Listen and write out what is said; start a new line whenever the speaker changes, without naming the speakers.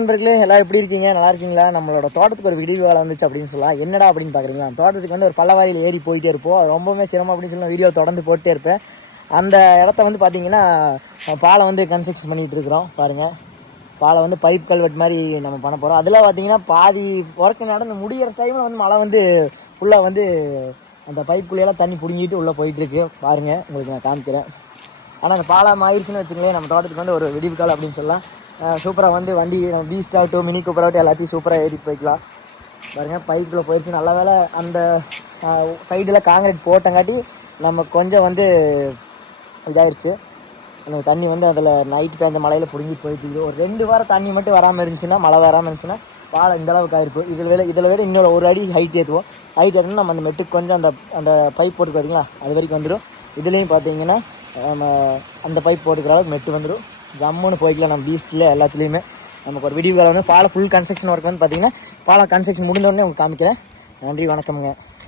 நண்பர்களே எல்லாம் எப்படி இருக்கீங்க நல்லா இருக்கீங்களா நம்மளோட தோட்டத்துக்கு ஒரு வீடியோ வேலை வந்துச்சு அப்படின்னு சொல்லலாம் என்னடா அப்படின்னு பார்க்குறீங்களா தோட்டத்துக்கு வந்து ஒரு பல்லவாரியில் ஏறி போயிட்டே இருப்போம் ரொம்பவுமே சிரமம் அப்படின்னு சொல்லி வீடியோ தொடர்ந்து போட்டே இருப்பேன் அந்த இடத்த வந்து பார்த்தீங்கன்னா பாலை வந்து கன்ஸ்ட்ரக்ஷன் பண்ணிகிட்டு இருக்கிறோம் பாருங்கள் பாலை வந்து பைப் கல்வெட் மாதிரி நம்ம பண்ண போகிறோம் அதெல்லாம் பார்த்தீங்கன்னா பாதி ஒர்க்கு நடந்து முடிகிற டைமில் வந்து மழை வந்து உள்ளே வந்து அந்த பைப்புக்குள்ளேயெல்லாம் தண்ணி பிடுங்கிட்டு உள்ளே இருக்கு பாருங்கள் உங்களுக்கு நான் காமிக்கிறேன் ஆனால் அந்த பாலம் ஆயிடுச்சுன்னு வச்சுக்கோங்களேன் நம்ம தோட்டத்துக்கு வந்து ஒரு விடிவு கால் அப்படின்னு சொல்லலாம் சூப்பராக வந்து வண்டி பீஸ்ட் ஆகட்டும் மினி கூப்பர் ஆகட்டும் எல்லாத்தையும் சூப்பராக ஏறி போய்க்கலாம் பாருங்கள் பைப்பில் போயிடுச்சு நல்ல வேலை அந்த சைடில் காங்கிரீட் போட்டங்காட்டி நம்ம கொஞ்சம் வந்து இதாகிடுச்சு அந்த தண்ணி வந்து அதில் நைட் பேஞ்ச மலையில் பிடுங்கி போயிட்டு ஒரு ரெண்டு வாரம் தண்ணி மட்டும் வராமல் இருந்துச்சுன்னா மழை வராமல் இருந்துச்சுன்னா பாலை இந்த அளவுக்கு ஆயிருக்கும் இதில் வேலை இதில் வேலை இன்னொரு ஒரு அடி ஹைட் ஏற்றுவோம் ஹைட் ஏற்றினா நம்ம அந்த மெட்டுக்கு கொஞ்சம் அந்த அந்த பைப் போட்டு பார்த்தீங்களா அது வரைக்கும் வந்துடும் இதுலேயும் பார்த்தீங்கன்னா நம்ம அந்த பைப் போட்டுக்கிற அளவுக்கு மெட்டு வந்துடும் ஜம்முன்னு போய்க்கலாம் நம்ம பீஸ்ட்ல எல்லாத்துலேயுமே நமக்கு ஒரு விடிவு வந்து பாலம் ஃபுல் கன்ஸ்ட்ரக்ஷன் ஒர்க் வந்து பார்த்தீங்கன்னா பாலம் கன்ஸ்ட்ரக்ஷன் முடிஞ்ச உங்களுக்கு காமிக்கிறேன் நன்றி வணக்கம்ங்க